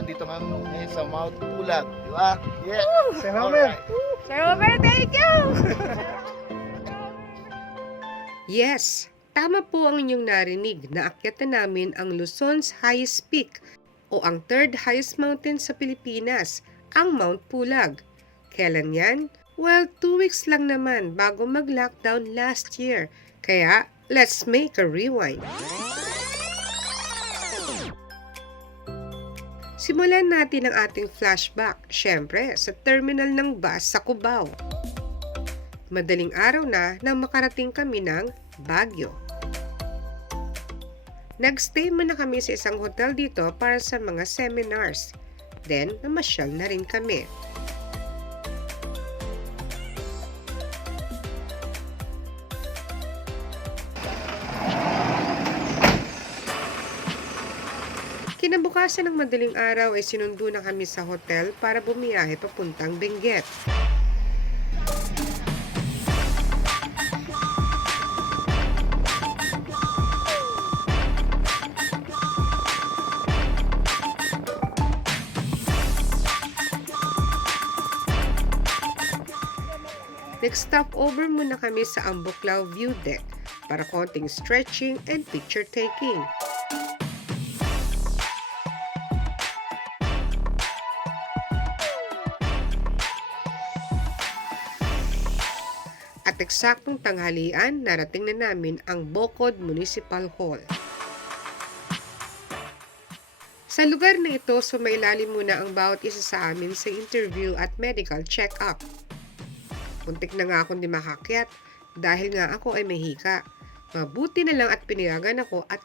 nandito kami ngayon sa Mount Pulag, di ba? Yeah. Sir Homer. Sir Homer, thank you! Yes, tama po ang inyong narinig na akyatan namin ang Luzon's highest peak o ang third highest mountain sa Pilipinas, ang Mount Pulag. Kailan yan? Well, 2 weeks lang naman bago mag-lockdown last year. Kaya, let's make a rewind. Simulan natin ang ating flashback, syempre, sa terminal ng bus sa Cubao. Madaling araw na nang makarating kami ng Baguio. Nagstay muna kami sa isang hotel dito para sa mga seminars. Then, namasyal na rin kami. Kinabukasan ng madaling araw ay sinundo na kami sa hotel para bumiyahe papuntang Benguet. Nag-stop over muna kami sa Ambuklaw View Deck para konting stretching and picture taking. At eksaktong tanghalian, narating na namin ang Bocod Municipal Hall. Sa lugar na ito, sumailalim muna ang bawat isa sa amin sa interview at medical check-up. Muntik na nga akong di makakyat dahil nga ako ay may hika. Mabuti na lang at pinayagan ako at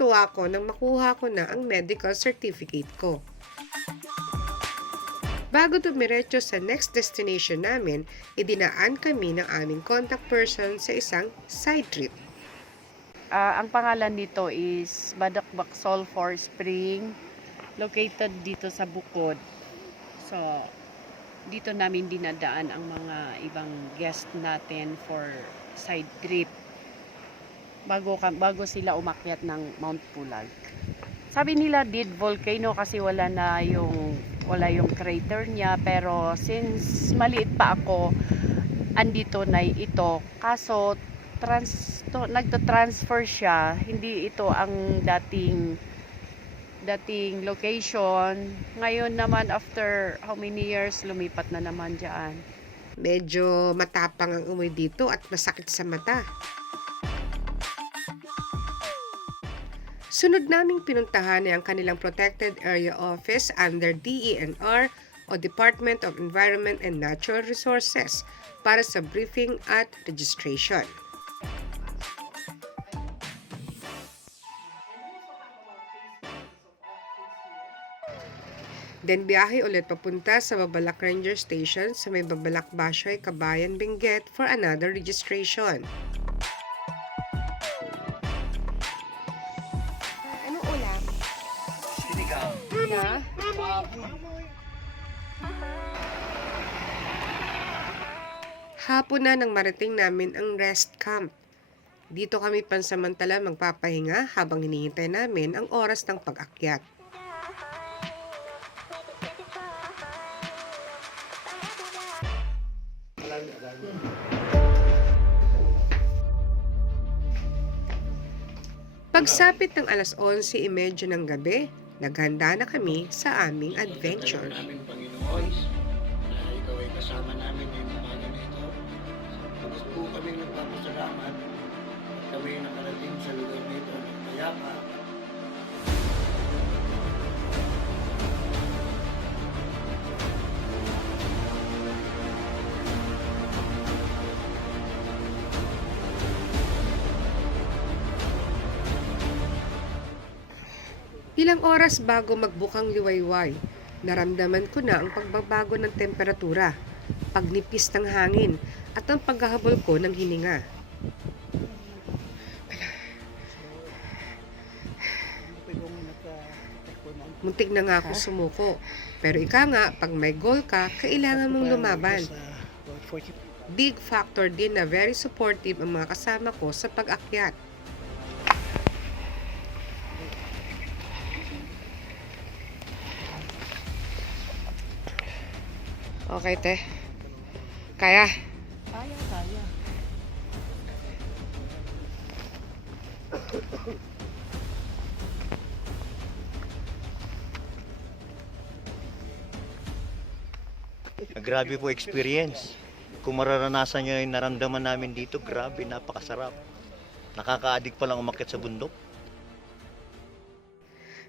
tuwa ako nang makuha ko na ang medical certificate ko. Bago dumiretso sa next destination namin, idinaan kami ng aming contact person sa isang side trip. Ang pangalan nito is Badakbak Sulphur Spring, located dito sa Bukod. So, dito namin dinadaan ang mga ibang guest natin for side trip bago sila umakyat ng Mount Pulag. Sabi nila dead volcano kasi wala yung crater niya, pero since maliit pa ako, andito na ito. Kaso nagto-transfer siya, hindi ito ang dating location. Ngayon naman, after how many years, lumipat na naman dyan. Medyo matapang ang umoy dito at masakit sa mata. Sunod naming pinuntahan ay ang kanilang Protected Area Office under DENR o Department of Environment and Natural Resources para sa briefing at registration. Then biyahe ulit papunta sa Babalak Ranger Station sa may Babalak Basyoy, Kabayan, Benguet for another registration. Anong ulam? Sinigang. Na? Hapon na nang marating namin ang rest camp. Dito kami pansamantala magpapahinga habang hinihintay namin ang oras ng pag-akyat. Pagsapit ng alas 11:30 ng gabi, naghanda na kami sa aming adventure. Namin Panginoon na ikaw ay kasama namin ngayong umaga na ito. Tapos po kami nagpapasalamat at kami nakarating sa lugar na ito ng payapa. Ilang oras bago magbukang liwayway, naramdaman ko na ang pagbabago ng temperatura, pagnipis ng hangin, at ang paghahabol ko ng hininga. Muntik na nga ako sumuko, pero ika nga, pag may goal ka, kailangan mong lumaban. Big factor din na very supportive ang mga kasama ko sa pag-akyat. Okay, te. Kaya? Kaya, kaya. Grabe po experience. Kung mararanasan nyo yung naramdaman namin dito, grabe, napakasarap. Nakaka-addict pa lang umakyat sa bundok.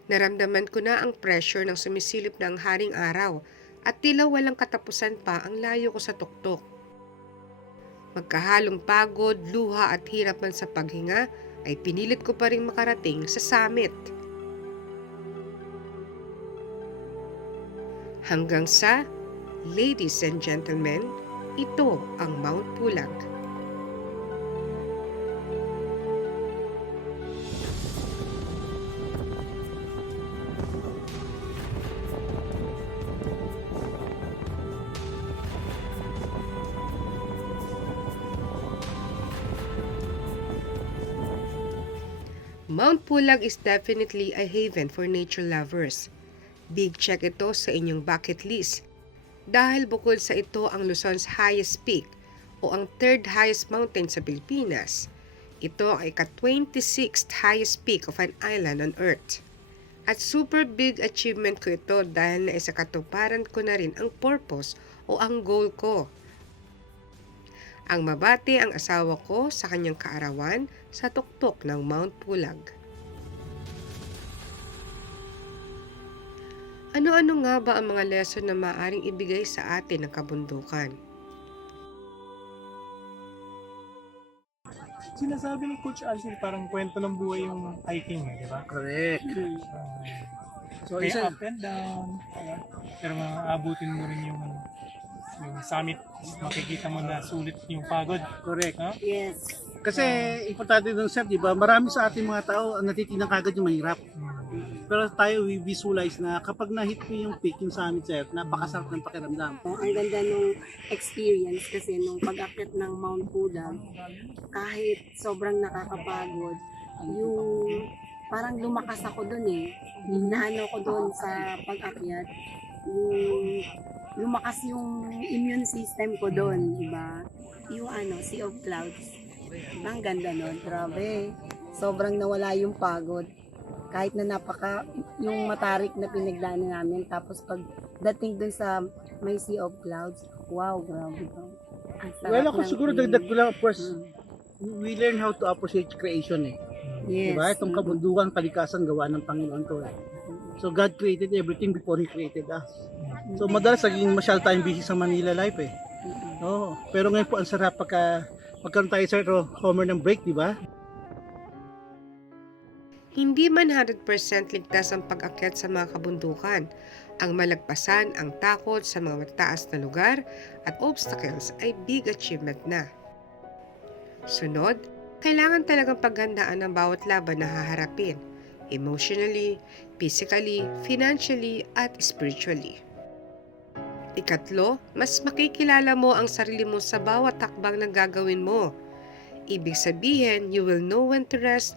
Naramdaman ko na ang pressure ng sumisilip na ang haring araw at tila walang katapusan pa ang layo ko sa tuktok. Magkahalong pagod, luha at hirap man sa paghinga ay pinilit ko pa rin makarating sa summit. Hanggang sa, ladies and gentlemen, ito ang Mount Pulag. Mount Pulag is definitely a haven for nature lovers. Big check ito sa inyong bucket list dahil bukod sa ito ang Luzon's highest peak o ang third highest mountain sa Pilipinas. Ito ay ka-26th highest peak of an island on Earth. At super big achievement ko ito dahil naisakatuparan ko na rin ang purpose o ang goal ko. Ang mabati ang asawa ko sa kanyang kaarawan sa tuktok ng Mount Pulag. Ano-ano nga ba ang mga lesson na maaaring ibigay sa atin ng kabundukan? Sinasabi ni Coach Alcin parang kwento ng buhay yung hiking, di ba? Correct. So, May isa, up and down, pero maabutin mo rin yung summit, makikita mo na sulit yung pagod. correct. No? Yes. Kasi importante dun, sir, di ba? Marami sa ating mga tao ang natitignan kagad yung mahirap. Pero tayo, we visualize na kapag na-hit mo yung peak, yung summit, sir, napakasarap ng pakiramdam. Ang ganda nung experience kasi nung pag-akyat ng Mount Pulag, kahit sobrang nakakapagod, yung parang lumakas ako dun eh. Naano ko dun sa pag-akyat, yung lumakas yung immune system ko dun, di ba? Yung Sea of Clouds. Ang ganda nun, grabe. Sobrang nawala yung pagod. Kahit na yung matarik na pinagdaanan namin, tapos pag dating dun sa may Sea of Clouds, wow, grabe. Ang sarap Well, ako ng siguro feeling. dagdag ko lang, of course, we learn how to appreciate creation eh. Yes. Diba? Itong kabundukan, kalikasan, gawa ng Panginoon to eh. So God created everything before He created us. So madalas naging masyal tayong busy sa Manila life eh. Oo. Pero ngayon po ang sarap pagka magkaroon tayo sa homer ng break, di ba? Hindi man 100% ligtas ang pag-akyat sa mga kabundukan. Ang malagpasan ang takot sa mga mataas na lugar at obstacles ay big achievement na. Sunod, kailangan talagang paghandaan ang bawat laban na haharapin, emotionally, physically, financially, at spiritually. Ikatlo, mas makikilala mo ang sarili mo sa bawat takbang na gagawin mo. Ibig sabihin, you will know when to rest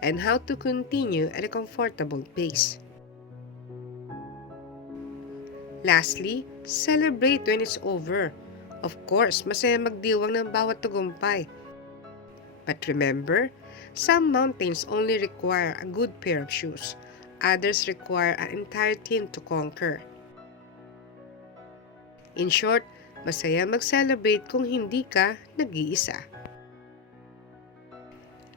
and how to continue at a comfortable pace. Lastly, celebrate when it's over. Of course, masaya magdiwang ng bawat tagumpay. But remember, some mountains only require a good pair of shoes. Others require an entire team to conquer. In short, masaya mag-celebrate kung hindi ka nag-iisa.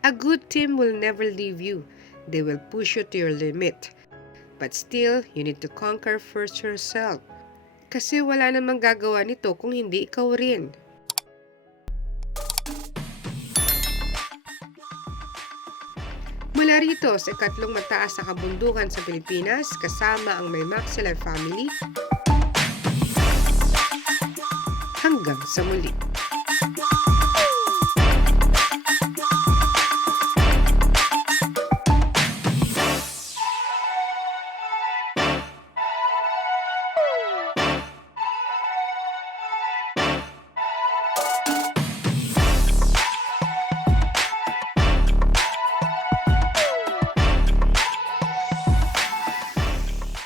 A good team will never leave you. They will push you to your limit. But still, you need to conquer first yourself. Kasi wala namang gagawa nito kung hindi ikaw rin. Mula rito sa ikatlong mataas na kabundukan sa Pilipinas, kasama ang may Maxilla family, hanggang sa muli.